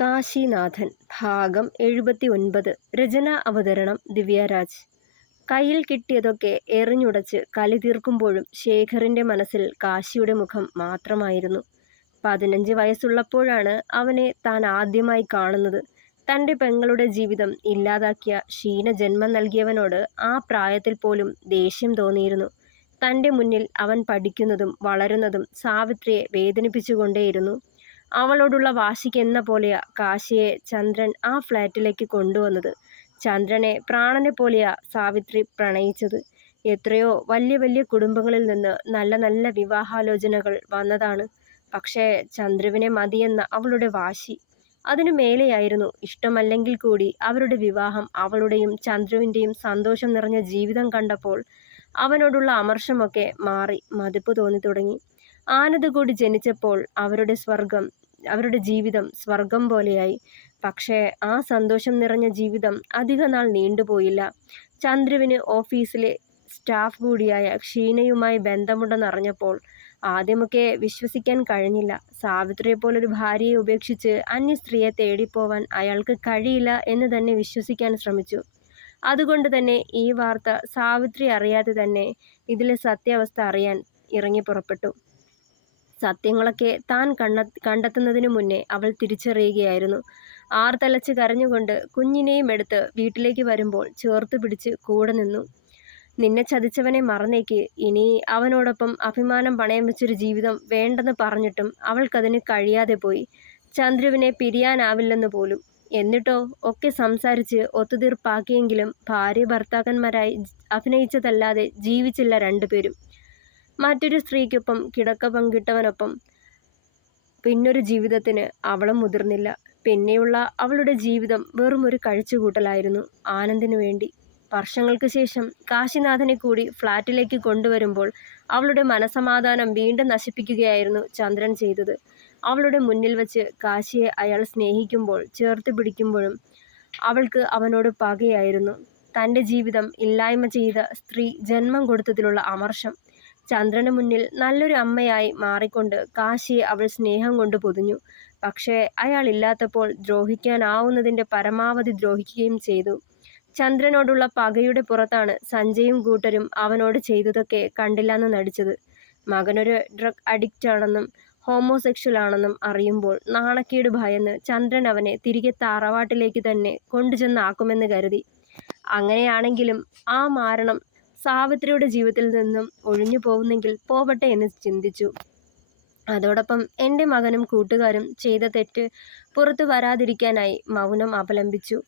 കാശിനാഥൻ ഭാഗം 79. രചന അവതരണം ദിവ്യരാജ്. കയ്യിൽ കിട്ടിയതൊക്കെ എറിഞ്ഞുടച്ച് കലി തീർക്കുമ്പോഴും ശേഖറിൻ്റെ മനസ്സിൽ കാശിയുടെ മുഖം മാത്രമായിരുന്നു. 15 വയസ്സുള്ളപ്പോഴാണ് അവനെ താൻ ആദ്യമായി കാണുന്നത്. തൻ്റെ പെങ്ങളുടെ ജീവിതം ഇല്ലാതാക്കിയ ക്ഷീണജന്മം നൽകിയവനോട് ആ പ്രായത്തിൽ പോലും ദേഷ്യം തോന്നിയിരുന്നു. തൻ്റെ മുന്നിൽ അവൻ പഠിക്കുന്നതും വളരുന്നതും സാവിത്രിയെ വേദനിപ്പിച്ചുകൊണ്ടേയിരുന്നു. അവളോടുള്ള വാശിക്കെന്ന പോലെയാ കാശിയെ ചന്ദ്രൻ ആ ഫ്ലാറ്റിലേക്ക് കൊണ്ടുവന്നത്. ചന്ദ്രനെ പ്രാണനെ പോലെയാ സാവിത്രി പ്രണയിച്ചത്. എത്രയോ വലിയ വലിയ കുടുംബങ്ങളിൽ നിന്ന് നല്ല നല്ല വിവാഹാലോചനകൾ വന്നതാണ്. പക്ഷേ ചന്ദ്രുവിനെ മതിയെന്ന അവളുടെ വാശി. അതിനു മേലെയായിരുന്നു ഇഷ്ടമല്ലെങ്കിൽ കൂടി അവരുടെ വിവാഹം. അവളുടെയും ചന്ദ്രുവിൻ്റെയും സന്തോഷം നിറഞ്ഞ ജീവിതം കണ്ടപ്പോൾ അവനോടുള്ള അമർഷമൊക്കെ മാറി മതിപ്പ് തോന്നി തുടങ്ങി. ആനന്ദ കൂടി ജനിച്ചപ്പോൾ അവരുടെ ജീവിതം സ്വർഗം പോലെയായി. പക്ഷേ ആ സന്തോഷം നിറഞ്ഞ ജീവിതം അധികനാൾ നീണ്ടുപോയില്ല. ചന്ദ്രുവിന് ഓഫീസിലെ സ്റ്റാഫ് കൂടിയായ ക്ഷീണയുമായി ബന്ധമുണ്ടെന്നറിഞ്ഞപ്പോൾ ആദ്യമൊക്കെ വിശ്വസിക്കാൻ കഴിഞ്ഞില്ല. സാവിത്രിയെപ്പോലൊരു ഭാര്യയെ ഉപേക്ഷിച്ച് അന്യ സ്ത്രീയെ തേടിപ്പോവാൻ അയാൾക്ക് കഴിയില്ല എന്ന് തന്നെ വിശ്വസിക്കാൻ ശ്രമിച്ചു. അതുകൊണ്ട് തന്നെ ഈ വാർത്ത സാവിത്രി അറിയാതെ തന്നെ ഇതിലെ സത്യാവസ്ഥ അറിയാൻ ഇറങ്ങി പുറപ്പെട്ടു. സത്യങ്ങളൊക്കെ താൻ കണ്ടെത്തുന്നതിനു മുന്നേ അവൾ തിരിച്ചറിയുകയായിരുന്നു. ആർത്തലച്ച് കരഞ്ഞുകൊണ്ട് കുഞ്ഞിനെയും എടുത്ത് വീട്ടിലേക്ക് വരുമ്പോൾ ചേർത്ത് പിടിച്ച് കൂടെ നിന്നു. നിന്നെ ചതിച്ചവനെ മറന്നേക്ക്. ഇനി അവനോടൊപ്പം അഭിമാനം പണയം വെച്ചൊരു ജീവിതം വേണ്ടെന്ന് പറഞ്ഞിട്ടും അവൾക്കതിന് കഴിയാതെ പോയി. ചന്ദ്രുവിനെ പിരിയാനാവില്ലെന്ന് പോലും. എന്നിട്ടോ ഒക്കെ സംസാരിച്ച് ഒത്തുതീർപ്പാക്കിയെങ്കിലും ഭാര്യ ഭർത്താക്കന്മാരായി അഭിനയിച്ചതല്ലാതെ ജീവിച്ചില്ല രണ്ടുപേരും. മറ്റൊരു സ്ത്രീക്കൊപ്പം കിടക്ക പങ്കിട്ടവനൊപ്പം പിന്നൊരു ജീവിതത്തിന് അവളും മുതിർന്നില്ല. പിന്നെയുള്ള അവളുടെ ജീവിതം വെറും ഒരു കഴിച്ചുകൂട്ടലായിരുന്നു ആനന്ദിനു വേണ്ടി. വർഷങ്ങൾക്ക് ശേഷം കാശിനാഥനെ കൂടി ഫ്ലാറ്റിലേക്ക് കൊണ്ടുവരുമ്പോൾ അവളുടെ മനസമാധാനം വീണ്ടും നശിപ്പിക്കുകയായിരുന്നു ചന്ദ്രൻ ചെയ്തത്. അവളുടെ മുന്നിൽ വച്ച് കാശിയെ അയാൾ സ്നേഹിക്കുമ്പോൾ ചേർത്ത് പിടിക്കുമ്പോഴും അവൾക്ക് അവനോട് പകയായിരുന്നു. തൻ്റെ ജീവിതം ഇല്ലായ്മ ചെയ്ത സ്ത്രീ ജന്മം കൊടുത്തതിലുള്ള അമർഷം. ചന്ദ്രന് മുന്നിൽ നല്ലൊരു അമ്മയായി മാറിക്കൊണ്ട് കാശിയെ അവൾ സ്നേഹം കൊണ്ട് പൊതിഞ്ഞു. പക്ഷേ അയാളില്ലാത്തപ്പോൾ ദ്രോഹിക്കാനാവുന്നതിൻ്റെ പരമാവധി ദ്രോഹിക്കുകയും ചെയ്തു. ചന്ദ്രനോടുള്ള പകയുടെ പുറത്താണ് സഞ്ജയും കൂട്ടരും അവനോട് ചെയ്തതൊക്കെ കണ്ടില്ലെന്ന് നടിച്ചത്. മകനൊരു ഡ്രഗ് അഡിക്റ്റ് ആണെന്നും ഹോമോസെക്ഷൽ ആണെന്നും അറിയുമ്പോൾ നാണക്കേട് ഭയന്ന് ചന്ദ്രൻ അവനെ തിരികെ തറവാട്ടിലേക്ക് തന്നെ കൊണ്ടുചെന്നാക്കുമെന്ന് കരുതി. അങ്ങനെയാണെങ്കിലും ആ മാരണം സാവിത്രിയുടെ ജീവിതത്തിൽ നിന്നും ഒഴിഞ്ഞു പോകുന്നെങ്കിൽ പോവട്ടെ എന്ന് ചിന്തിച്ചു. അതോടൊപ്പം എൻ്റെ മകനും കൂട്ടുകാരും ചെയ്ത തെറ്റ് പുറത്തു വരാതിരിക്കാനായി മൗനം അവലംബിച്ചു.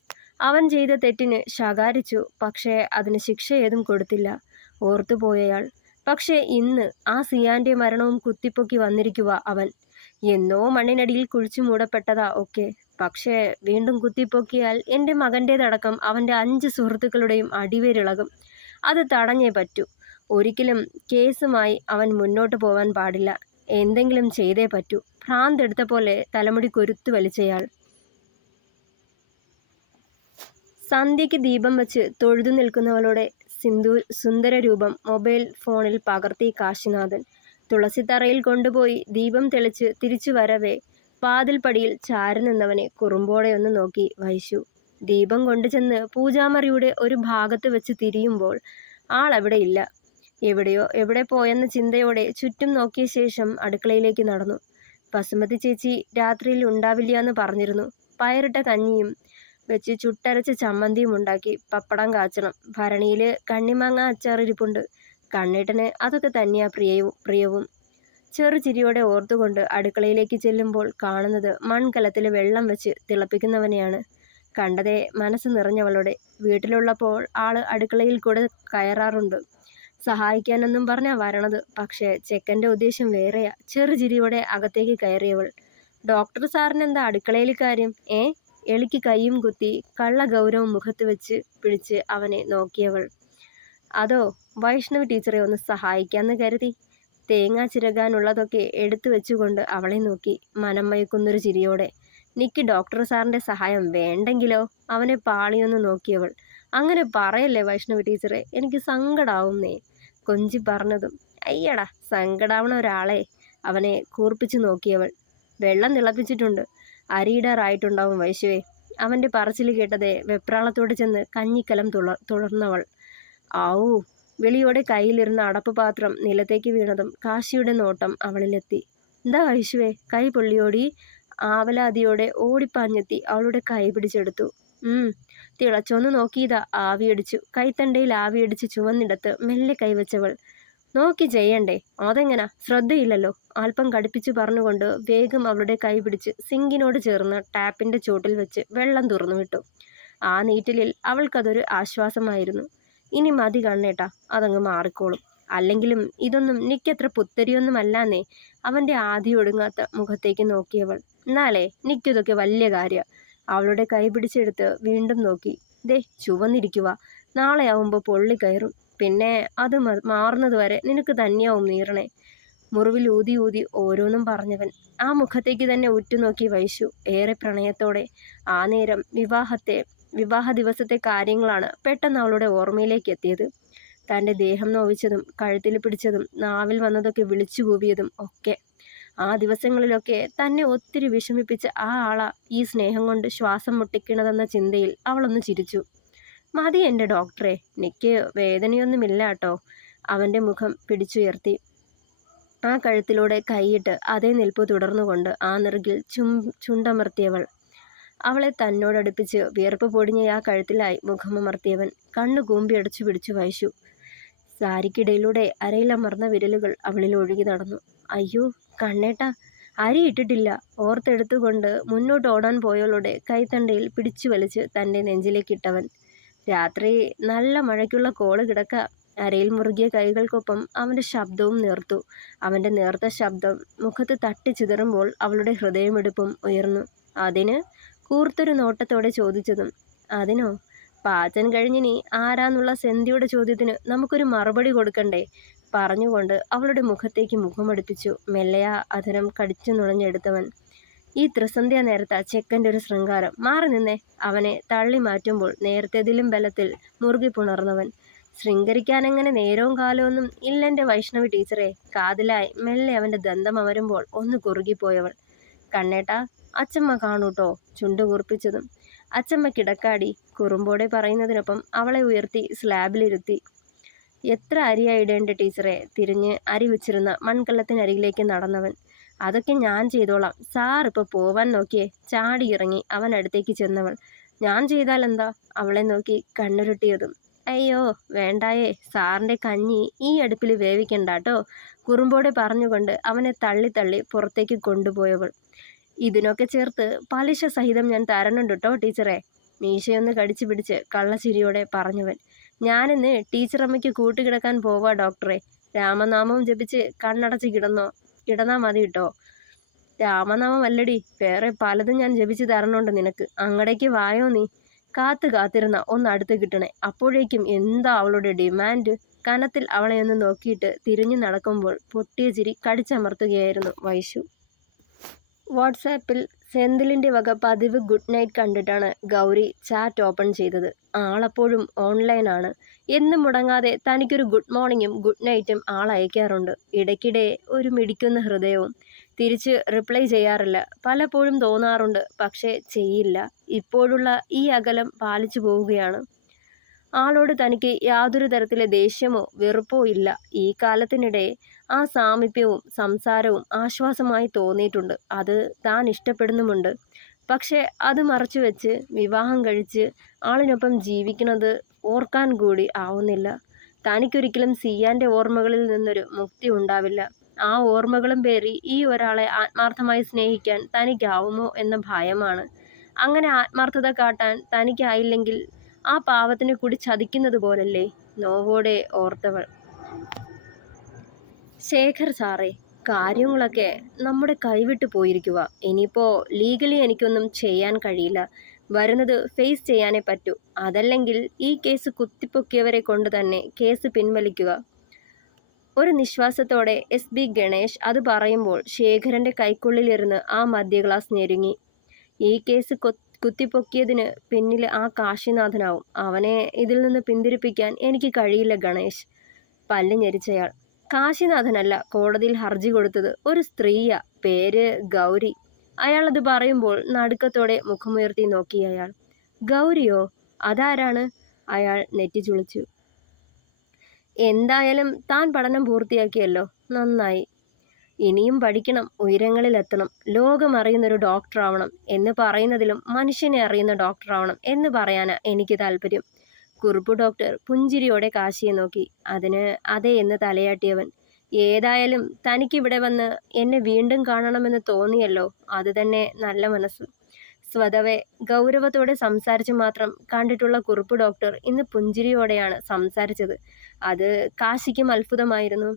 അവൻ ചെയ്ത തെറ്റിന് ശകാരിച്ചു. പക്ഷേ അതിന് ശിക്ഷ ഏതും കൊടുത്തില്ല. ഓർത്തുപോയയാൾ. പക്ഷേ ഇന്ന് ആ സിയാൻ്റെ മരണവും കുത്തിപ്പൊക്കി വന്നിരിക്കുക അവൻ. എന്നോ മണ്ണിനടിയിൽ കുഴിച്ചു മൂടപ്പെട്ടതാ ഒക്കെ. പക്ഷേ വീണ്ടും കുത്തിപ്പൊക്കിയാൽ എൻ്റെ മകൻ്റേതടക്കം അവൻ്റെ 5 സുഹൃത്തുക്കളുടെയും അടിവേരിളകും. അത് തടഞ്ഞേ പറ്റൂ. ഒരിക്കലും കേസുമായി അവൻ മുന്നോട്ട് പോവാൻ പാടില്ല. എന്തെങ്കിലും ചെയ്തേ പറ്റൂ. ഭ്രാന്തെടുത്ത പോലെ തലമുടി കൊരുത്തു വലിച്ചയാൾ. സന്ധ്യയ്ക്ക് ദീപം വച്ച് തൊഴുതു നിൽക്കുന്നവളുടെ സുന്ദര രൂപം മൊബൈൽ ഫോണിൽ പകർത്തി കാശിനാഥൻ. തുളസിത്തറയിൽ കൊണ്ടുപോയി ദീപം തെളിച്ച് തിരിച്ചു വരവേ വാതിൽപ്പടിയിൽ ചാരി നിന്നവനെ കുറുമ്പോടെയൊന്ന് നോക്കി വൈശു. ദീപം കൊണ്ടുചെന്ന് പൂജാമറിയുടെ ഒരു ഭാഗത്ത് വെച്ച് തിരിയുമ്പോൾ ആളവിടെ ഇല്ല. എവിടെ പോയെന്ന ചിന്തയോടെ ചുറ്റും നോക്കിയ ശേഷം അടുക്കളയിലേക്ക് നടന്നു. ബസുമതി ചേച്ചി രാത്രിയിൽ ഉണ്ടാവില്ല എന്ന് പറഞ്ഞിരുന്നു. പയറിട്ട കഞ്ഞിയും വെച്ച് ചുട്ടരച്ച ചമ്മന്തിയും ഉണ്ടാക്കി. പപ്പടം കാച്ചണം. ഭരണിയിൽ കണ്ണിമാങ്ങ അച്ചാറിരിപ്പുണ്ട്. കണ്ണേട്ടന് അതൊക്കെ തന്നെയാ പ്രിയവും. ചെറുചിരിയോടെ ഓർത്തുകൊണ്ട് അടുക്കളയിലേക്ക് ചെല്ലുമ്പോൾ കാണുന്നത് മൺകലത്തിൽ വെള്ളം വെച്ച് തിളപ്പിക്കുന്നവനെയാണ്. കണ്ടതേ മനസ്സ് നിറഞ്ഞവളുടെ. വീട്ടിലുള്ളപ്പോൾ ആള് അടുക്കളയിൽ കൂടെ കയറാറുണ്ട്. സഹായിക്കാനെന്നും പറഞ്ഞാ വരണത്. പക്ഷേ ചെക്കൻ്റെ ഉദ്ദേശം വേറെയാ. ചെറുചിരിയോടെ അകത്തേക്ക് കയറിയവൾ. ഡോക്ടർ സാറിനെന്താ അടുക്കളയിൽ കാര്യം? എളിക്ക് കൈയും കുത്തി കള്ള ഗൗരവം മുഖത്ത് വെച്ച് പിടിച്ച് അവനെ നോക്കിയവൾ. അതോ വൈഷ്ണവി ടീച്ചറെ ഒന്ന് സഹായിക്കാന്ന് കരുതി. തേങ്ങ ചിരകാനുള്ളതൊക്കെ എടുത്തു വെച്ചുകൊണ്ട് അവളെ നോക്കി മനം മയക്കുന്നൊരു ചിരിയോടെ. നിക്ക് ഡോക്ടർ സാറിൻ്റെ സഹായം വേണ്ടെങ്കിലോ? അവനെ പാളിയൊന്ന് നോക്കിയവൾ. അങ്ങനെ പറയല്ലേ വൈഷ്ണവി ടീച്ചറെ, എനിക്ക് സങ്കടാവുന്നേ. കൊഞ്ചി പറഞ്ഞതും അയ്യടാ സങ്കടാവണ ഒരാളെ. അവനെ കൂർപ്പിച്ചു നോക്കിയവൾ. വെള്ളം തിളപ്പിച്ചിട്ടുണ്ട്. അരിയിടാറായിട്ടുണ്ടാവും വൈശുവേ. അവൻ്റെ പറച്ചിൽ കേട്ടതേ വെപ്രാളത്തോടെ ചെന്ന് കഞ്ഞിക്കലം തുറന്നവൾ. ആവൂ. വിളിയോടെ കയ്യിലിരുന്ന അടപ്പ് പാത്രം നിലത്തേക്ക് വീണതും കാശിയുടെ നോട്ടം അവളിലെത്തി. എന്താ വൈശുവേ, കൈ പൊള്ളിയോടി? ആവലാതിയോടെ ഓടിപ്പാഞ്ഞെത്തി അവളുടെ കൈ പിടിച്ചെടുത്തു. തിളച്ചൊന്ന് നോക്കിയതാ. ആവിയടിച്ചു. കൈത്തണ്ടയിൽ ആവിയടിച്ച് ചുവന്നിടത്ത് മെല്ലെ കൈവച്ചവൾ. നോക്കി ചെയ്യണ്ടേ? അതെങ്ങനാ? ശ്രദ്ധയില്ലല്ലോ. അല്പം കടുപ്പിച്ചു പറഞ്ഞുകൊണ്ട് വേഗം അവളുടെ കൈ പിടിച്ച് സിങ്കിനോട് ചേർന്ന് ടാപ്പിന്റെ ചോട്ടിൽ വെച്ച് വെള്ളം തുറന്നുവിട്ടു. ആ നീറ്റലിൽ അവൾക്കതൊരു ആശ്വാസമായിരുന്നു. ഇനി മതി കണ്ണേട്ടാ, അതങ്ങ് മാറിക്കോളും. അല്ലെങ്കിലും ഇതൊന്നും നിക്കത്ര പുത്തരിയൊന്നുമല്ലാന്നേ. അവന്റെ ആദിയൊടുങ്ങാത്ത മുഖത്തേക്ക് നോക്കിയവൾ. എന്നാലേ നിക്കിതൊക്കെ വലിയ കാര്യ. അവളുടെ കൈ പിടിച്ചെടുത്ത് വീണ്ടും നോക്കി. ദേ ചുവന്നിരിക്കുക. നാളെ ആവുമ്പോൾ പൊള്ളി കയറും. പിന്നെ അത് മാറുന്നത് വരെ നിനക്ക് തന്നെയാവും നീറണേ. മുറിവിൽ ഊതി ഊതി ഓരോന്നും പറഞ്ഞവൻ ആ മുഖത്തേക്ക് തന്നെ ഉറ്റുനോക്കി വൈശു ഏറെ പ്രണയത്തോടെ. ആ നേരം വിവാഹ ദിവസത്തെ കാര്യങ്ങളാണ് പെട്ടെന്ന് അവളുടെ ഓർമ്മയിലേക്ക് എത്തിയത്. തൻ്റെ ദേഹം നോവിച്ചതും കഴുത്തിൽ പിടിച്ചതും നാവിൽ വന്നതൊക്കെ വിളിച്ചു കൂവിയതും ഒക്കെ. ആ ദിവസങ്ങളിലൊക്കെ തന്നെ ഒത്തിരി വിഷമിപ്പിച്ച ആ ആളാ ഈ സ്നേഹം കൊണ്ട് ശ്വാസം മുട്ടിക്കണതെന്ന ചിന്തയിൽ അവളൊന്ന് ചിരിച്ചു. മതി എൻ്റെ ഡോക്ടറെ, എനിക്ക് വേദനയൊന്നുമില്ല കേട്ടോ. അവൻ്റെ മുഖം പിടിച്ചുയർത്തി ആ കഴുത്തിലൂടെ കൈയിട്ട് അതേ നിൽപ്പ് തുടർന്നുകൊണ്ട് ആ നെറുകിൽ ചുണ്ടമർത്തിയവൾ. അവളെ തന്നോടടുപ്പിച്ച് വിയർപ്പ് പൊടിഞ്ഞ ആ കഴുത്തിലായി മുഖമമർത്തിയവൻ കണ്ണു കൂമ്പി അടച്ചു പിടിച്ചു വൈശു. സാരിക്കിടയിലൂടെ അരയിലമർന്ന വിരലുകൾ അവളിൽ ഒഴുകി നടന്നു. അയ്യോ കണ്ണേട്ടാ, അരി ഇട്ടിട്ടില്ല. ഓർത്തെടുത്തുകൊണ്ട് മുന്നോട്ട് ഓടാൻ പോയവളുടെ കൈത്തണ്ടയിൽ പിടിച്ചു വലിച്ച് തൻ്റെ നെഞ്ചിലേക്കിട്ടവൻ. രാത്രി നല്ല മഴയ്ക്കുള്ള കോള് കിടക്ക. അരയിൽ മുറുകിയ കൈകൾക്കൊപ്പം അവൻ്റെ ശബ്ദവും നേർത്തു. അവൻ്റെ നേർത്ത ശബ്ദം മുഖത്ത് തട്ടി ചിതറുമ്പോൾ അവളുടെ ഹൃദയമിടിപ്പും ഉയർന്നു. അതിന്? കൂർത്തൊരു നോട്ടത്തോടെ ചോദിച്ചതും. അതിനോ? പാചൻ കഴിഞ്ഞിനി ആരാന്നുള്ള സെന്ധിയുടെ ചോദ്യത്തിന് നമുക്കൊരു മറുപടി കൊടുക്കണ്ടേ? പറഞ്ഞുകൊണ്ട് അവളുടെ മുഖത്തേക്ക് മുഖമടുപ്പിച്ചു മെല്ലയാ അധരം കടിച്ചു നുണഞ്ഞെടുത്തവൻ. ഈ ത്രിസന്ധ്യ നേരത്താ ചെക്കൻ്റെ ഒരു ശൃംഗാരം. മാറി നിന്നേ. അവനെ തള്ളി മാറ്റുമ്പോൾ നേരത്തേതിലും ബലത്തിൽ മുറുകി പുണർന്നവൻ. ശൃംഗരിക്കാനെങ്ങനെ നേരവും കാലമൊന്നും ഇല്ലെൻ്റെ വൈഷ്ണവി ടീച്ചറെ. കാതിലായി മെല്ലെ അവൻ്റെ ദന്തം അമരുമ്പോൾ ഒന്ന് കുറുകിപ്പോയവൾ. കണ്ണേട്ടാ, അച്ചമ്മ കാണൂട്ടോ. ചുണ്ടു കുറിപ്പിച്ചതും. അച്ചമ്മ കിടക്കാടി. കുറുമ്പോടെ പറയുന്നതിനൊപ്പം അവളെ ഉയർത്തി സ്ലാബിലിരുത്തി. എത്ര അരിയായി ഇടേണ്ട ടീച്ചറെ? തിരിഞ്ഞ് അരി വെച്ചിരുന്ന മൺകല്ലത്തിനരികിലേക്ക് നടന്നവൻ. അതൊക്കെ ഞാൻ ചെയ്തോളാം. സാർ ഇപ്പോൾ പോവാൻ നോക്കിയേ. ചാടി ഇറങ്ങി അവൻ അടുത്തേക്ക് ചെന്നവൾ. ഞാൻ ചെയ്താൽ എന്താ? അവളെ നോക്കി കണ്ണുരുട്ടിയതും. അയ്യോ വേണ്ടായേ, സാറിൻ്റെ കഞ്ഞി ഈ അടുപ്പിൽ വേവിക്കണ്ടാട്ടോ. കുറുമ്പോടെ പറഞ്ഞുകൊണ്ട് അവനെ തള്ളി തള്ളി പുറത്തേക്ക് കൊണ്ടുപോയവൾ. ഇതിനൊക്കെ ചേർത്ത് പലിശ സഹിതം ഞാൻ തരണുണ്ട് കേട്ടോ ടീച്ചറെ. മീശയൊന്ന് കടിച്ചു പിടിച്ച് കള്ളച്ചിരിയോടെ പറഞ്ഞവൻ. ഞാനിന്ന് ടീച്ചറമ്മയ്ക്ക് കൂട്ടുകിടക്കാൻ പോവാ ഡോക്ടറെ. രാമനാമവും ജപിച്ച് കണ്ണടച്ച് കിടന്നാ മതി കേട്ടോ. രാമനാമം അല്ലടി, വേറെ പലതും ഞാൻ ജപിച്ച് തരണുണ്ട് നിനക്ക്. അങ്ങടേക്ക് വായോ നീ. കാത്തിരുന്ന ഒന്ന് അടുത്ത് കിട്ടണേ. അപ്പോഴേക്കും എന്താ അവളുടെ ഡിമാൻഡ്? കനത്തിൽ അവളെ ഒന്ന് നോക്കിയിട്ട് തിരിഞ്ഞു നടക്കുമ്പോൾ പൊട്ടിയ ചിരി കടിച്ചമർത്തുകയായിരുന്നു വൈശു. വാട്സാപ്പിൽ സെന്തിലിൻ്റെ വക പതിവ് ഗുഡ് നൈറ്റ് കണ്ടിട്ടാണ് ഗൗരി ചാറ്റ് ഓപ്പൺ ചെയ്തത്. ആളപ്പോഴും ഓൺലൈനാണ്. എന്നും മുടങ്ങാതെ തനിക്കൊരു ഗുഡ് മോർണിംഗും ഗുഡ് നൈറ്റും ആൾ അയക്കാറുണ്ട്. ഇടയ്ക്കിടെ ഒരു മിടിക്കുന്ന ഹൃദയവും. തിരിച്ച് റിപ്ലൈ ചെയ്യാറില്ല. പലപ്പോഴും തോന്നാറുണ്ട്, പക്ഷേ ചെയ്യില്ല. ഇപ്പോഴുള്ള ഈ അകലം പാലിച്ചു പോവുകയാണ്. ആളോട് തനിക്ക് യാതൊരു തരത്തിലെ ദേഷ്യമോ വെറുപ്പോ ഇല്ല. ഈ കാലത്തിനിടെ ആ സാമീപ്യവും സംസാരവും ആശ്വാസമായി തോന്നിയിട്ടുണ്ട്. അത് താൻ ഇഷ്ടപ്പെടുന്നുമുണ്ട്. പക്ഷെ അത് മറച്ചു വെച്ച് വിവാഹം കഴിച്ച് ആളിനൊപ്പം ജീവിക്കുന്നത് ഓർക്കാൻ കൂടി ആവുന്നില്ല. തനിക്കൊരിക്കലും സിയാൻ്റെ ഓർമ്മകളിൽ നിന്നൊരു മുക്തി ഉണ്ടാവില്ല. ആ ഓർമ്മകളും പേറി ഈ ഒരാളെ ആത്മാർത്ഥമായി സ്നേഹിക്കാൻ തനിക്കാവുമോ എന്ന ഭയമാണ്. അങ്ങനെ ആത്മാർത്ഥത കാട്ടാൻ തനിക്കായില്ലെങ്കിൽ ആ പാവത്തിനെ കൂടി ചതിക്കുന്നത് പോലല്ലേ? നോവോടെ ഓർത്തവൾ. ശേഖർ സാറേ, കാര്യങ്ങളൊക്കെ നമ്മുടെ കൈവിട്ടു പോയിരിക്കുക. ഇനിയിപ്പോൾ ലീഗലി എനിക്കൊന്നും ചെയ്യാൻ കഴിയില്ല. വരുന്നത് ഫേസ് ചെയ്യാനേ പറ്റൂ. അതല്ലെങ്കിൽ ഈ കേസ് കുത്തിപ്പൊക്കിയവരെ കൊണ്ട് തന്നെ കേസ് പിൻവലിക്കുക. ഒരു നിശ്വാസത്തോടെ SB ഗണേഷ് അത് പറയുമ്പോൾ ശേഖരൻ്റെ കൈക്കുള്ളിലിരുന്ന് ആ മധ്യ ഗ്ലാസ് ഞെരുങ്ങി. ഈ കേസ് കുത്തിപ്പൊക്കിയതിന് പിന്നിൽ ആ കാശിനാഥനാവും. അവനെ ഇതിൽ നിന്ന് പിന്തിരിപ്പിക്കാൻ എനിക്ക് കഴിയില്ല ഗണേഷ്. പല്ല് ഞെരിച്ചയാൾ. കാശിനാഥനല്ല കോടതിയിൽ ഹർജി കൊടുത്തത്. ഒരു സ്ത്രീയാ. പേര് ഗൗരി. അയാളത് പറയുമ്പോൾ നടുക്കത്തോടെ മുഖമുയർത്തി നോക്കി അയാൾ. ഗൗരിയോ? അതാരാണ്? അയാൾ നെറ്റിച്ചുളിച്ചു. എന്തായാലും താൻ പഠനം പൂർത്തിയാക്കിയല്ലോ, നന്നായി. ഇനിയും പഠിക്കണം, ഉയരങ്ങളിലെത്തണം, ലോകം അറിയുന്നൊരു ഡോക്ടറാവണം എന്ന് പറയുന്നതിലും മനുഷ്യനെ അറിയുന്ന ഡോക്ടറാവണം എന്ന് പറയാനാ എനിക്ക് താല്പര്യം. കുറുപ്പ് ഡോക്ടർ പുഞ്ചിരിയോടെ കാശിയെ നോക്കി. അതിന് അതെ എന്ന് തലയാട്ടിയവൻ. ഏതായാലും തനിക്കിവിടെ വന്ന് എന്നെ വീണ്ടും കാണണമെന്ന് തോന്നിയല്ലോ, അത് തന്നെ നല്ല മനസ്സ്. സ്വതവേ ഗൗരവത്തോടെ സംസാരിച്ചു മാത്രം കണ്ടിട്ടുള്ള കുറുപ്പ് ഡോക്ടർ ഇന്ന് പുഞ്ചിരിയോടെയാണ് സംസാരിച്ചത്. അത് കാശിക്കും അത്ഭുതമായിരുന്നു.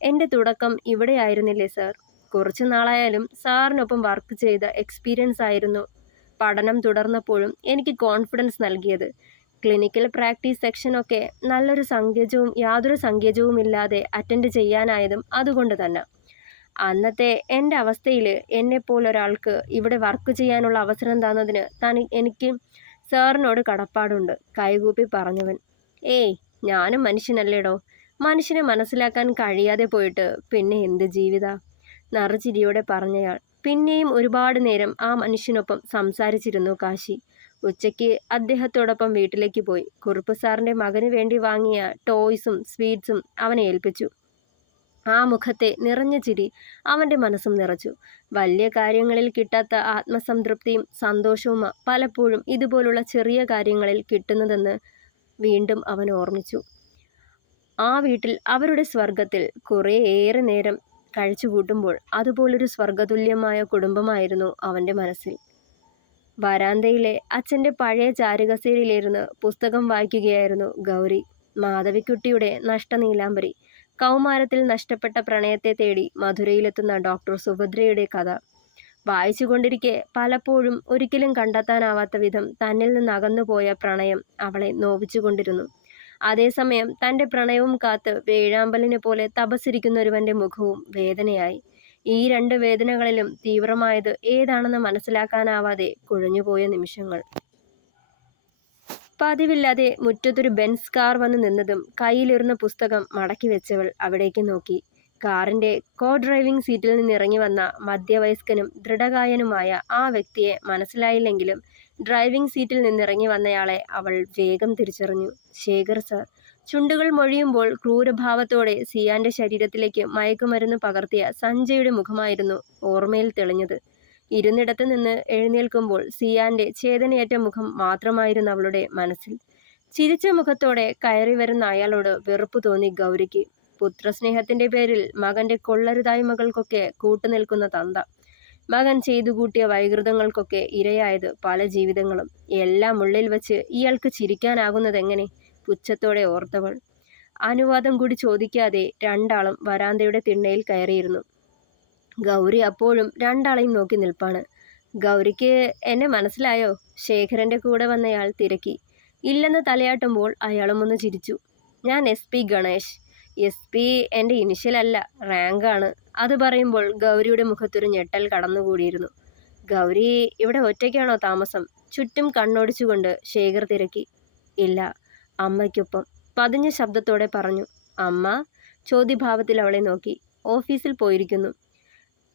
എൻ്റെ തുടക്കം ഇവിടെയായിരുന്നില്ലേ സാർ? കുറച്ചു നാളായാലും സാറിനൊപ്പം വർക്ക് ചെയ്ത എക്സ്പീരിയൻസ് ആയിരുന്നു പഠനം തുടർന്നപ്പോഴും എനിക്ക് കോൺഫിഡൻസ് നൽകിയത്. ക്ലിനിക്കൽ പ്രാക്ടീസ് സെക്ഷനൊക്കെ യാതൊരു സങ്കേതവും ഇല്ലാതെ അറ്റൻഡ് ചെയ്യാനായതും അതുകൊണ്ട് തന്നെ. അന്നത്തെ എൻ്റെ അവസ്ഥയിൽ എന്നെപ്പോലൊരാൾക്ക് ഇവിടെ വർക്ക് ചെയ്യാനുള്ള അവസരം തന്നതിന് എനിക്ക് സാറിനോട് കടപ്പാടുണ്ട്, കൈകൂപ്പി പറഞ്ഞവൻ. ഏയ്, ഞാനും മനുഷ്യനല്ലേടോ. മനുഷ്യനെ മനസ്സിലാക്കാൻ കഴിയാതെ പോയിട്ട് പിന്നെ എന്ത് ജീവിത? നറുചിരിയോടെ പറഞ്ഞയാൾ. പിന്നെയും ഒരുപാട് നേരം ആ മനുഷ്യനൊപ്പം സംസാരിച്ചിരുന്നു കാശി. ഉച്ചയ്ക്ക് അദ്ദേഹത്തോടൊപ്പം വീട്ടിലേക്ക് പോയി. കുറുപ്പ് സാറിൻ്റെ മകന് വേണ്ടി വാങ്ങിയ ടോയ്സും സ്വീറ്റ്സും അവനെ ഏൽപ്പിച്ചു. ആ മുഖത്തെ നിറഞ്ഞ ചിരി അവൻ്റെ മനസ്സും നിറച്ചു. വലിയ കാര്യങ്ങളിൽ കിട്ടാത്ത ആത്മസംതൃപ്തിയും സന്തോഷവും പലപ്പോഴും ഇതുപോലുള്ള ചെറിയ കാര്യങ്ങളിൽ കിട്ടുന്നതെന്ന് വീണ്ടും അവൻ ഓർമ്മിച്ചു. ആ വീട്ടിൽ, അവരുടെ സ്വർഗത്തിൽ കുറേയേറെ നേരം കഴിച്ചുകൂട്ടുമ്പോൾ അതുപോലൊരു സ്വർഗതുല്യമായ കുടുംബമായിരുന്നു അവൻ്റെ മനസ്സിൽ. വരാന്തയിലെ അച്ഛൻ്റെ പഴയ ചാരുകസേരയിലിരുന്ന് പുസ്തകം വായിക്കുകയായിരുന്നു ഗൗരി. മാധവിക്കുട്ടിയുടെ നഷ്ടനീലാംബരി. കൗമാരത്തിൽ നഷ്ടപ്പെട്ട പ്രണയത്തെ തേടി മധുരയിലെത്തുന്ന ഡോക്ടർ സുഭദ്രയുടെ കഥ. വായിച്ചുകൊണ്ടിരിക്കെ പലപ്പോഴും ഒരിക്കലും കണ്ടെത്താനാവാത്ത വിധം തന്നിൽ നിന്ന് അകന്നുപോയ പ്രണയം അവളെ നോവിച്ചുകൊണ്ടിരുന്നു. അതേസമയം തൻ്റെ പ്രണയവും കാത്ത് വേഴാമ്പലിനെ പോലെ തപസ്സിരിക്കുന്ന ഒരുവൻ്റെ മുഖവും വേദനയായി. ഈ രണ്ട് വേദനകളിലും തീവ്രമായത് ഏതാണെന്ന് മനസ്സിലാക്കാനാവാതെ കുഴഞ്ഞുപോയ നിമിഷങ്ങൾ. പതിവില്ലാതെ മുറ്റത്തൊരു ബെൻസ് കാർ വന്ന് നിന്നതും കയ്യിലിരുന്ന പുസ്തകം മടക്കി വെച്ചവൾ അവിടേക്ക് നോക്കി. കാറിൻ്റെ കോ ഡ്രൈവിംഗ് സീറ്റിൽ നിന്നിറങ്ങി വന്ന മധ്യവയസ്കനും ദൃഢകായനുമായ ആ വ്യക്തിയെ മനസ്സിലായില്ലെങ്കിലും ഡ്രൈവിംഗ് സീറ്റിൽ നിന്നിറങ്ങി വന്നയാളെ അവൾ വേഗം തിരിച്ചറിഞ്ഞു. ശേഖർ സാർ. ചുണ്ടുകൾ മൊഴിയുമ്പോൾ ക്രൂരഭാവത്തോടെ സിയാന്റെ ശരീരത്തിലേക്ക് മയക്കുമരുന്ന് പകർത്തിയ സഞ്ജയുടെ മുഖമായിരുന്നു ഓർമ്മയിൽ തെളിഞ്ഞത്. ഇരുന്നിടത്ത് നിന്ന് എഴുന്നേൽക്കുമ്പോൾ സിയാന്റെ ചേതനയേറ്റ മുഖം മാത്രമായിരുന്നു അവളുടെ മനസ്സിൽ. ചിരിച്ച മുഖത്തോടെ കയറി വരുന്ന അയാളോട് വെറുപ്പ് തോന്നി ഗൗരിക്ക്. പുത്രസ്നേഹത്തിന്റെ പേരിൽ മകന്റെ കൊള്ളരുതായ്മകൾക്കൊക്കെ കൂട്ടുനിൽക്കുന്ന തന്ത. മകൻ ചെയ്തു കൂട്ടിയ വൈകൃതങ്ങൾക്കൊക്കെ ഇരയായത് പല ജീവിതങ്ങളും. എല്ലാം ഉള്ളിൽ വച്ച് ഇയാൾക്ക് ചിരിക്കാനാകുന്നതെങ്ങനെ? പുച്ഛത്തോടെ ഓർത്തവൾ. അനുവാദം കൂടി ചോദിക്കാതെ രണ്ടാളും വരാന്തയുടെ തിണ്ണയിൽ കയറിയിരുന്നു. ഗൗരി അപ്പോഴും രണ്ടാളെയും നോക്കി നിൽപ്പാണ്. ഗൗരിക്ക് എന്നെ മനസ്സിലായോ? ശേഖരന്റെ കൂടെ വന്നയാൾ തിരക്കി. ഇല്ലെന്ന് തലയാട്ടുമ്പോൾ അയാളും ഒന്ന് ചിരിച്ചു. ഞാൻ SP ഗണേഷ്. SP എൻ്റെ ഇനിഷ്യലല്ല, റാങ്കാണ്. അത് പറയുമ്പോൾ ഗൗരിയുടെ മുഖത്തൊരു ഞെട്ടൽ കടന്നുകൂടിയിരുന്നു. ഗൗരി ഇവിടെ ഒറ്റയ്ക്കാണോ താമസം? ചുറ്റും കണ്ണോടിച്ചുകൊണ്ട് ശേഖർ തിരക്കി. ഇല്ല, അമ്മയ്ക്കൊപ്പം, പതിഞ്ഞ ശബ്ദത്തോടെ പറഞ്ഞു. അമ്മ? ചോദ്യഭാവത്തിൽ അവളെ നോക്കി. ഓഫീസിൽ പോയിരിക്കുന്നു.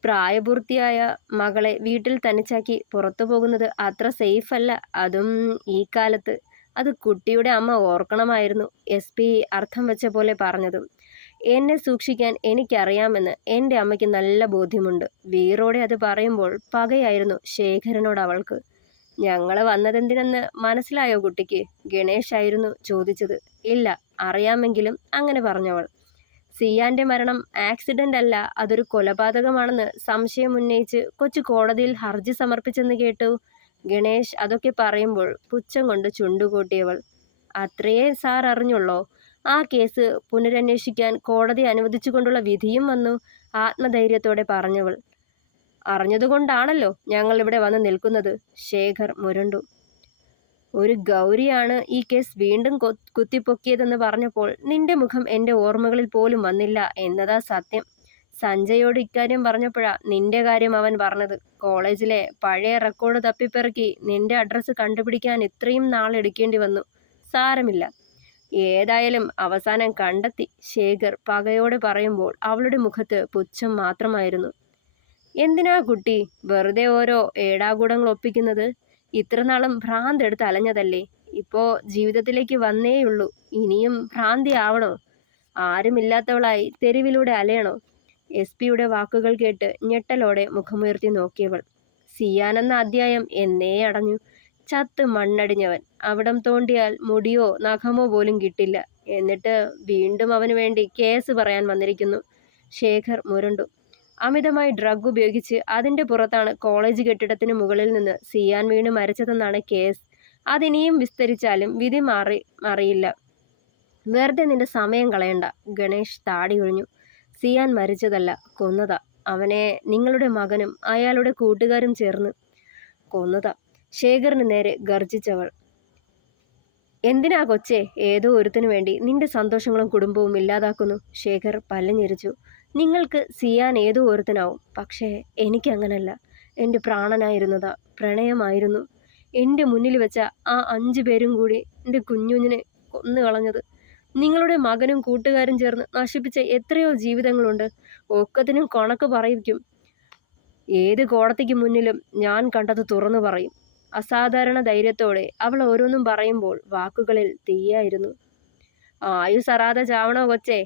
പ്രായപൂർത്തിയായ മകളെ വീട്ടിൽ തനിച്ചാക്കി പുറത്തു പോകുന്നത് അത്ര സേഫ് അല്ല, അതും ഈ കാലത്ത്. അത് കുട്ടിയുടെ അമ്മ ഓർക്കണമായിരുന്നു. SP അർത്ഥം വെച്ച പോലെ പറഞ്ഞതും. എന്നെ സൂക്ഷിക്കാൻ എനിക്കറിയാമെന്ന് എൻ്റെ അമ്മയ്ക്ക് നല്ല ബോധ്യമുണ്ട്. വീറോടെ അത് പറയുമ്പോൾ പകയായിരുന്നു ശേഖരനോട് അവൾക്ക്. ഞങ്ങൾ വന്നതെന്തിനെന്ന് മനസ്സിലായോ കുട്ടിക്ക്? ഗണേഷ് ആയിരുന്നു ചോദിച്ചത്. ഇല്ല, അറിയാമെങ്കിലും അങ്ങനെ പറഞ്ഞവൾ. സിയാന്റെ മരണം ആക്സിഡന്റ് അല്ല, അതൊരു കൊലപാതകമാണെന്ന് സംശയമുന്നയിച്ച് കൊച്ചു കോടതിയിൽ ഹർജി സമർപ്പിച്ചെന്ന് കേട്ടു. ഗണേഷ് അതൊക്കെ പറയുമ്പോൾ പുച്ഛം കൊണ്ട് ചുണ്ടുകൂട്ടിയവൾ. അത്രയേ സാർ അറിഞ്ഞുള്ളോ? ആ കേസ് പുനരന്വേഷിക്കാൻ കോടതി അനുവദിച്ചുകൊണ്ടുള്ള വിധിയും വന്നു, ആത്മധൈര്യത്തോടെ പറഞ്ഞവൾ. അറിഞ്ഞതുകൊണ്ടാണല്ലോ ഞങ്ങൾ ഇവിടെ വന്ന് നിൽക്കുന്നത്. ശേഖർ മുരണ്ടു. ഒരു ഗൗരിയാണ് ഈ കേസ് വീണ്ടും കുത്തിപ്പൊക്കിയതെന്ന് പറഞ്ഞപ്പോൾ നിന്റെ മുഖം എൻ്റെ ഓർമ്മകളിൽ പോലും വന്നില്ല എന്നതാ സത്യം. സഞ്ജയോട് ഇക്കാര്യം പറഞ്ഞപ്പോഴാ നിന്റെ കാര്യം അവൻ പറഞ്ഞത്. കോളേജിലെ പഴയ റെക്കോർഡ് തപ്പിപ്പെറുക്കി നിന്റെ അഡ്രസ്സ് കണ്ടുപിടിക്കാൻ ഇത്രയും നാളെടുക്കേണ്ടി വന്നു. സാരമില്ല, ഏതായാലും അവസാനം കണ്ടെത്തി. ശേഖർ പകയോടെ പറയുമ്പോൾ അവളുടെ മുഖത്ത് പുച്ഛം മാത്രമായിരുന്നു. എന്തിനാ കുട്ടി വെറുതെ ഓരോ ഏടാകൂടങ്ങൾ ഒപ്പിക്കുന്നത്? ഇത്രനാളും ഭ്രാന്തെടുത്ത് അലഞ്ഞതല്ലേ? ഇപ്പോ ജീവിതത്തിലേക്ക് വന്നേയുള്ളൂ, ഇനിയും ഭ്രാന്തി ആവണോ? ആരുമില്ലാത്തവളായി തെരുവിലൂടെ അലയണോ? SP-യുടെ വാക്കുകൾ കേട്ട് ഞെട്ടലോടെ മുഖമുയർത്തി നോക്കിയവൾ. സിയാൻ എന്ന അധ്യായം എന്നേ അടഞ്ഞു. ചത്ത് മണ്ണടിഞ്ഞവൻ. അവിടം തോണ്ടിയാൽ മുടിയോ നഖമോ പോലും കിട്ടില്ല. എന്നിട്ട് വീണ്ടും അവന് വേണ്ടി കേസ് പറയാൻ വന്നിരിക്കുന്നു. ശേഖർ മുരണ്ടു. അമിതമായി ഡ്രഗ് ഉപയോഗിച്ച് അതിന്റെ പുറത്താണ് കോളേജ് കെട്ടിടത്തിന് മുകളിൽ നിന്ന് സിയാൻ വീണ് മരിച്ചതെന്നാണ് കേസ്. അതിനിയും വിസ്തരിച്ചാലും വിധി മാറിയില്ല. വെറുതെ നിന്റെ സമയം കളയണ്ട. ഗണേഷ് താടി ഒഴിഞ്ഞു. സിയാൻ മരിച്ചതല്ല, കൊന്നതാ. അവനെ നിങ്ങളുടെ മകനും അയാളുടെ കൂട്ടുകാരും ചേർന്ന് കൊന്നതാ. ശേഖറിന് നേരെ ഗർജിച്ചവൾ. എന്തിനാ കൊച്ചേ ഏതോ ഒരുത്തിനു വേണ്ടി നിന്റെ സന്തോഷങ്ങളും കുടുംബവും ഇല്ലാതാക്കുന്നു? ശേഖർ പല്ലഞ്ഞിരിച്ചു. നിങ്ങൾക്ക് സിയാൻ ഏതോ ഒരുത്തനാവും, പക്ഷേ എനിക്കങ്ങനല്ല. എൻ്റെ പ്രാണനായിരുന്നതാ, പ്രണയമായിരുന്നു. എൻ്റെ മുന്നിൽ വെച്ച ആ 5 പേരും കൂടി എൻ്റെ കുഞ്ഞുഞ്ഞിനെ കൊന്നു കളഞ്ഞത്. നിങ്ങളുടെ മകനും കൂട്ടുകാരും ചേർന്ന് നശിപ്പിച്ച എത്രയോ ജീവിതങ്ങളുണ്ട്. ഒക്കത്തിനും കണക്ക് പറയിക്കും. ഏത് കോടതിക്ക് മുന്നിലും ഞാൻ കണ്ടത് തുറന്നു പറയും. അസാധാരണ ധൈര്യത്തോടെ അവൾ ഓരോന്നും പറയുമ്പോൾ വാക്കുകളിൽ തീയായിരുന്നു. ആയുസറാതെ ചാവണോ കൊച്ചേ?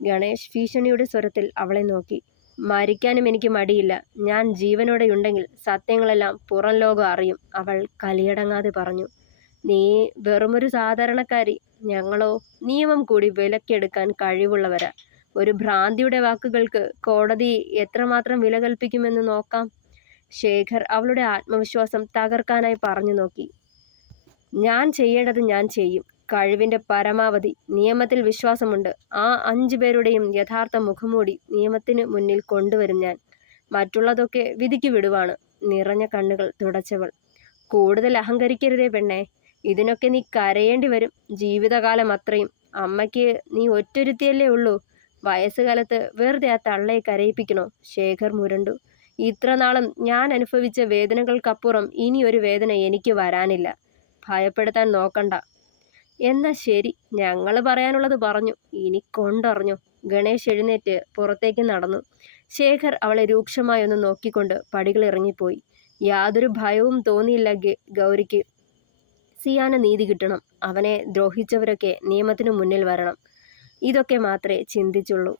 ഗണേഷ് ഭീഷണിയുടെ സ്വരത്തിൽ അവളെ നോക്കി. മരിക്കാനും എനിക്ക് മടിയില്ല. ഞാൻ ജീവനോടെയുണ്ടെങ്കിൽ സത്യങ്ങളെല്ലാം പുറം ലോകം അറിയും, അവൾ കലിയടങ്ങാതെ പറഞ്ഞു. നീ വെറുമൊരു സാധാരണക്കാരി. ഞങ്ങളോ നിയമം കൂടി വിലക്കെടുക്കാൻ കഴിവുള്ളവരാ. ഒരു ഭ്രാന്തിയുടെ വാക്കുകൾക്ക് കോടതി എത്രമാത്രം വില കൽപ്പിക്കുമെന്ന് നോക്കാം. ശേഖർ അവളുടെ ആത്മവിശ്വാസം തകർക്കാനായി പറഞ്ഞു നോക്കി. ഞാൻ ചെയ്യേണ്ടത് ഞാൻ ചെയ്യും. കഴിവിൻ്റെ പരമാവധി. നിയമത്തിൽ വിശ്വാസമുണ്ട്. ആ 5 പേരുടെയും യഥാർത്ഥ മുഖംമൂടി നിയമത്തിന് മുന്നിൽ കൊണ്ടുവരും ഞാൻ. മറ്റുള്ളതൊക്കെ വിധിക്ക് വിടുവാണ്. നിറഞ്ഞ കണ്ണുകൾ തുടച്ചവൾ. കൂടുതൽ അഹങ്കരിക്കരുതേ പെണ്ണേ. ഇതിനൊക്കെ നീ കരയേണ്ടി വരും, ജീവിതകാലം അത്രയും. അമ്മയ്ക്ക് നീ ഒറ്റൊരുത്തിയല്ലേ ഉള്ളൂ. വയസ്സുകാലത്ത് വെറുതെ ആ തള്ളയെ കരയിപ്പിക്കണോ? ശേഖർ മുരണ്ടു. ഇത്ര നാളും ഞാൻ അനുഭവിച്ച വേദനകൾക്കപ്പുറം ഇനി ഒരു വേദന എനിക്ക് വരാനില്ല. ഭയപ്പെടുത്താൻ നോക്കണ്ട. എന്നാ ശരി, ഞങ്ങൾ പറയാനുള്ളത് പറഞ്ഞു. ഇനി കൊണ്ടറിഞ്ഞു. ഗണേഷ് എഴുന്നേറ്റ് പുറത്തേക്ക് നടന്നു. ശേഖർ അവളെ രൂക്ഷമായി ഒന്ന് നോക്കിക്കൊണ്ട് പടികൾ ഇറങ്ങിപ്പോയി. യാതൊരു ഭയവും തോന്നിയില്ല ഗൗരിക്ക്. സിയാന് നീതി കിട്ടണം. അവനെ ദ്രോഹിച്ചവരൊക്കെ നിയമത്തിനു മുന്നിൽ വരണം. ഇതൊക്കെ മാത്രമേ ചിന്തിച്ചുള്ളൂ.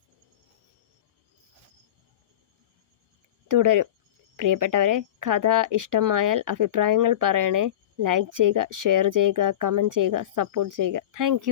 തുടരും. പ്രിയപ്പെട്ടവരെ, കഥ ഇഷ്ടമായാൽ അഭിപ്രായങ്ങൾ പറയണേ. ലൈക്ക് ചെയ്യുക, ഷെയർ ചെയ്യുക, കമൻറ്റ് ചെയ്യുക, സപ്പോർട്ട് ചെയ്യുക. താങ്ക്